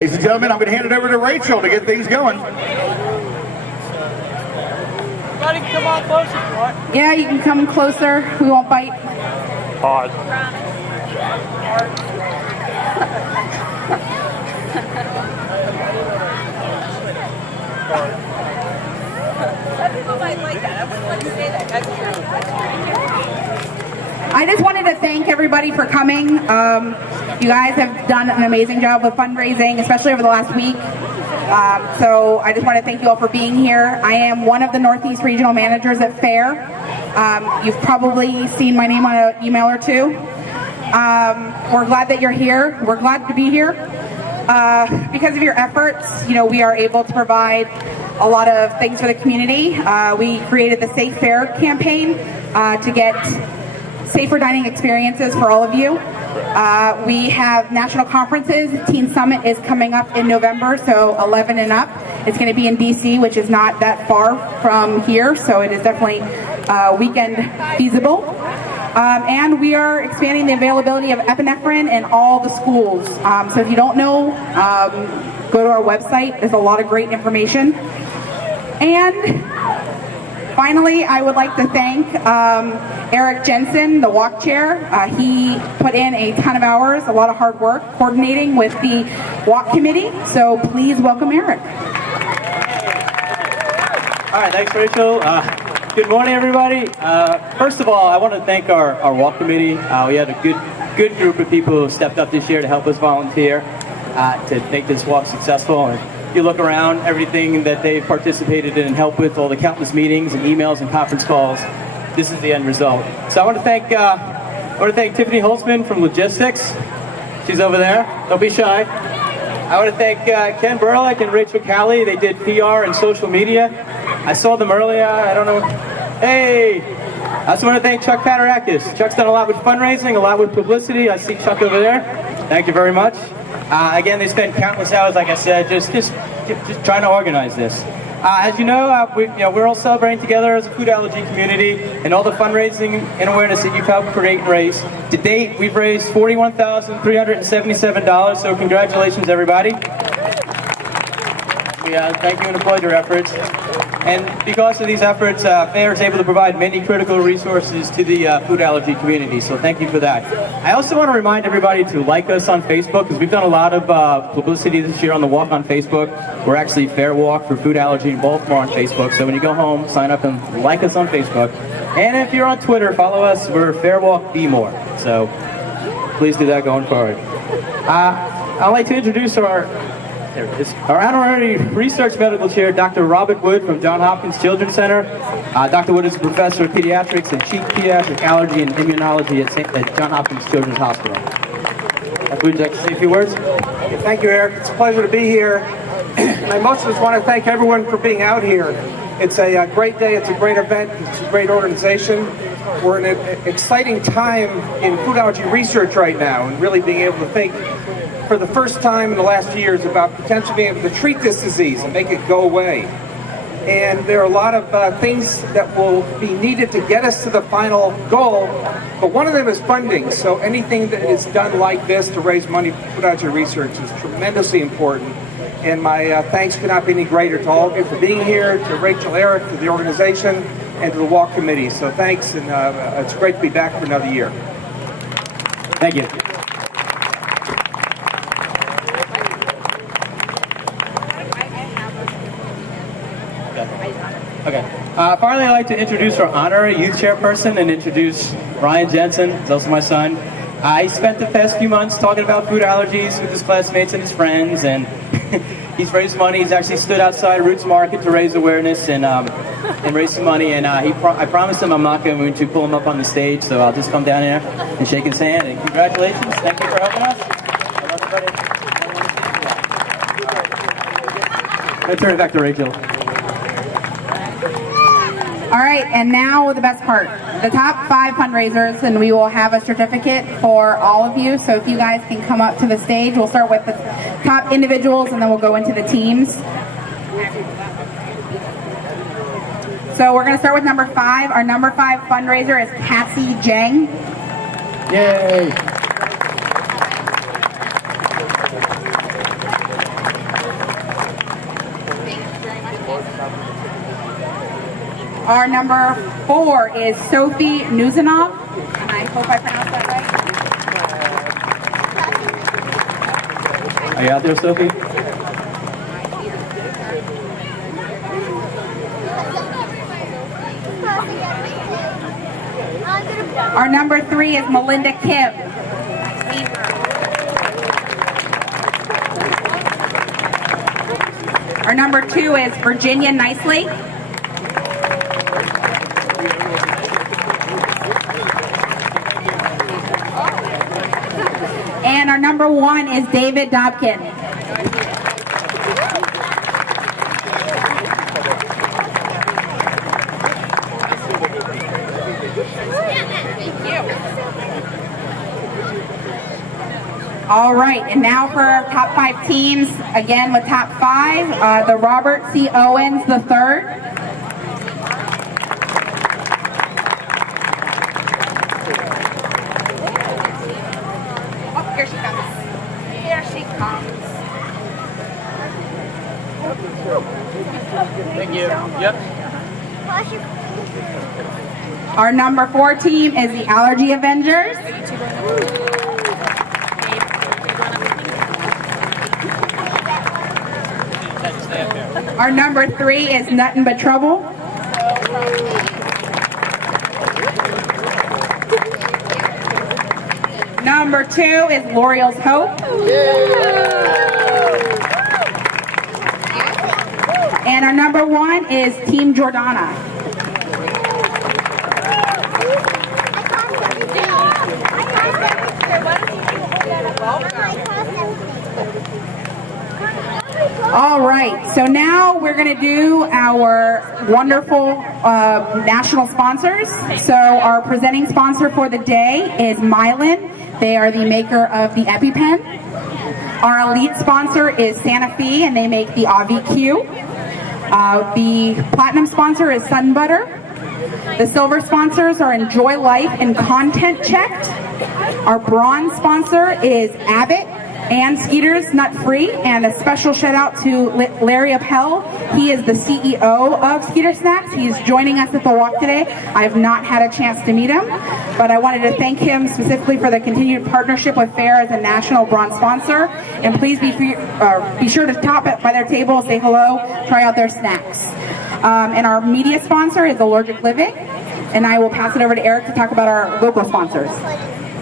Ladies and gentlemen, I'm going to hand it over to Rachel to get things going. Everybody can come on closer if you want. Yeah, you can come closer. We won't bite. Pause. Some people might like that. I wouldn't like to say that. That's true. I just wanted to thank everybody for coming. You guys have done an amazing job with fundraising, especially over the last week. So I just want to thank you all for being here. I am one of the Northeast Regional Managers at FAIR. You've probably seen my name on an email or two. We're glad that you're here. We're glad to be here. Because of your efforts, we are able to provide a lot of things for the community. We created the Safe Fair campaign to get safer dining experiences for all of you. We have national conferences. Teen Summit is coming up in November, so 11 and up. It's going to be in DC, which is not that far from here, so it is definitely weekend feasible. And we are expanding the availability of epinephrine in all the schools. So if you don't know, go to our website. There's a lot of great information. And finally, I would like to thank Eric Jensen, the walk chair. He put in a ton of hours, a lot of hard work coordinating with the walk committee. So please welcome Eric. All right, thanks, Rachel. Good morning, everybody. First of all, I want to thank our walk committee. We had a good group of people who stepped up this year to help us volunteer to make this walk successful. And you look around, everything that they've participated in and helped with, all the countless meetings and emails and conference calls, this is the end result. So I want to thank Tiffany Holtzman from Logistics. She's over there. Don't be shy. I want to thank Ken Burlick and Rachel Calley. They did PR and social media. I saw them earlier. I don't know. Hey! I also want to thank Chuck Patarakis. Chuck's done a lot with fundraising, a lot with publicity. I see Chuck over there. Thank you very much. Again, they spent countless hours, like I said, just trying to organize this. As you know, we're all celebrating together as a food allergy community, and all the fundraising and awareness that you've helped create and raise. To date, we've raised $41,377, so congratulations, everybody. We thank you and applaud your efforts. And because of these efforts, FAIR is able to provide many critical resources to the food allergy community, so thank you for that. I also want to remind everybody to like us on Facebook, because we've done a lot of publicity this year on the walk on Facebook. We're actually Fair Walk for Food Allergy in Baltimore on Facebook, so when you go home, sign up and like us on Facebook. And if you're on Twitter, follow us. We're Fair Walk Be More, so please do that going forward. I'd like to introduce our honorary research medical chair, Dr. Robert Wood from Johns Hopkins Children's Center. Dr. Wood is a professor of pediatrics and chief pediatric allergy and immunology at Johns Hopkins Children's Hospital. Dr. Wood, would you like to say a few words? Thank you, Eric. It's a pleasure to be here. And I most just want to thank everyone for being out here. It's a great day. It's a great event. It's a great organization. We're in an exciting time in food allergy research right now, and really being able to think for the first time in the last few years about potentially being able to treat this disease and make it go away. And there are a lot of things that will be needed to get us to the final goal, but one of them is funding. So anything that is done like this to raise money for food allergy research is tremendously important. And my thanks could not be any greater to all of you for being here, to Rachel, Eric, to the organization, and to the walk committee. So thanks, and it's great to be back for another year. Thank you. Okay. Finally, I'd like to introduce our honorary youth chairperson and introduce Ryan Jensen. He's also my son. He spent the past few months talking about food allergies with his classmates and his friends, and he's raised money. He's actually stood outside Roots Market to raise awareness and raise some money. And I promised him I'm not going to pull him up on the stage, so I'll just come down here and shake his hand. And congratulations. Thank you for helping us. I love everybody. I'm going to turn it back to Rachel. All right, and now the best part, the top 5 fundraisers, and we will have a certificate for all of you. So if you guys can come up to the stage, we'll start with the top individuals, and then we'll go into the teams. So we're going to start with number 5. Our number 5 fundraiser is Patsy Jang. Yay! Our number 4 is Sophie Nuzanov, and I hope I pronounced that right. Are you out there, Sophie? Our number 3 is Melinda Kim. Our number 2 is Virginia Nicely. And our number 1 is David Dobkin. All right, and now for our top 5 teams, again with top 5, the Robert C. Owens III. Oh, here she comes. Here she comes. Thank you. Yep. Our number 4 team is the Allergy Avengers. Our number 3 is Nothing But Trouble. Number 2 is L'Oreal's Hope. And our number 1 is Team Jordana. All right, so now we're going to do our wonderful national sponsors. So our presenting sponsor for the day is Mylan. They are the maker of the EpiPen. Our elite sponsor is Santa Fe, and they make the AviQ. The platinum sponsor is Sun Butter. The silver sponsors are Enjoy Life and Content Checked. Our bronze sponsor is Abbott and Skeeter's Nut Free, and a special shout out to Larry Appel. He is the CEO of Skeeter Snacks. He's joining us at the walk today. I have not had a chance to meet him, but I wanted to thank him specifically for the continued partnership with FAIR as a national bronze sponsor. And please be sure to stop by their table, say hello, try out their snacks. And our media sponsor is Allergic Living, and I will pass it over to Eric to talk about our local sponsors.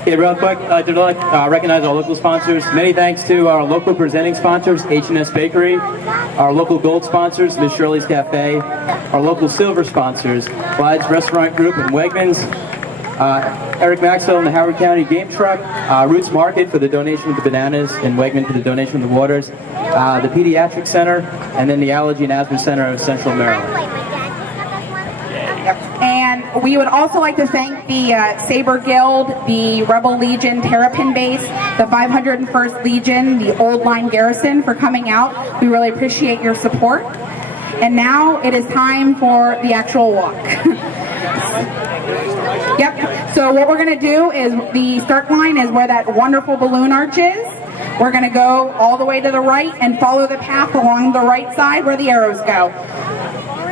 Okay, real quick, I'd like to recognize our local sponsors. Many thanks to our local presenting sponsors, H&S Bakery, our local gold sponsors, Miss Shirley's Cafe, our local silver sponsors, Clyde's Restaurant Group and Wegmans, Eric Maxwell and the Howard County Game Truck, Roots Market for the donation of the bananas, and Wegman for the donation of the waters, the Pediatric Center, and then the Allergy and Asthma Center of Central Maryland. And we would also like to thank the Saber Guild, the Rebel Legion Terrapin Base, the 501st Legion, the Old Line Garrison for coming out. We really appreciate your support. And now it is time for the actual walk. Yep, so what we're going to do is the start line is where that wonderful balloon arch is. We're going to go all the way to the right and follow the path along the right side where the arrows go.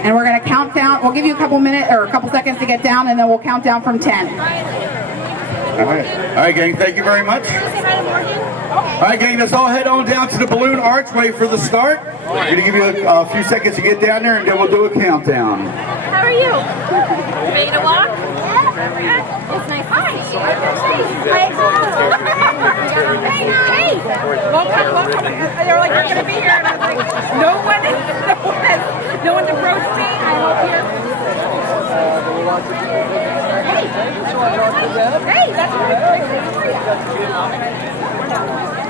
And we're going to count down. We'll give you a couple minutes or a couple seconds to get down, and then we'll count down from 10. All right, gang, thank you very much. All right, gang, let's all head on down to the balloon archway for the start. We're going to give you a few seconds to get down there, and then we'll do a countdown. How are you? Ready to walk? It's nice. Hi. Hey. Welcome. They're like, you're going to be here. And I was like, no one's approached me. I hope you're... Hey, that's great.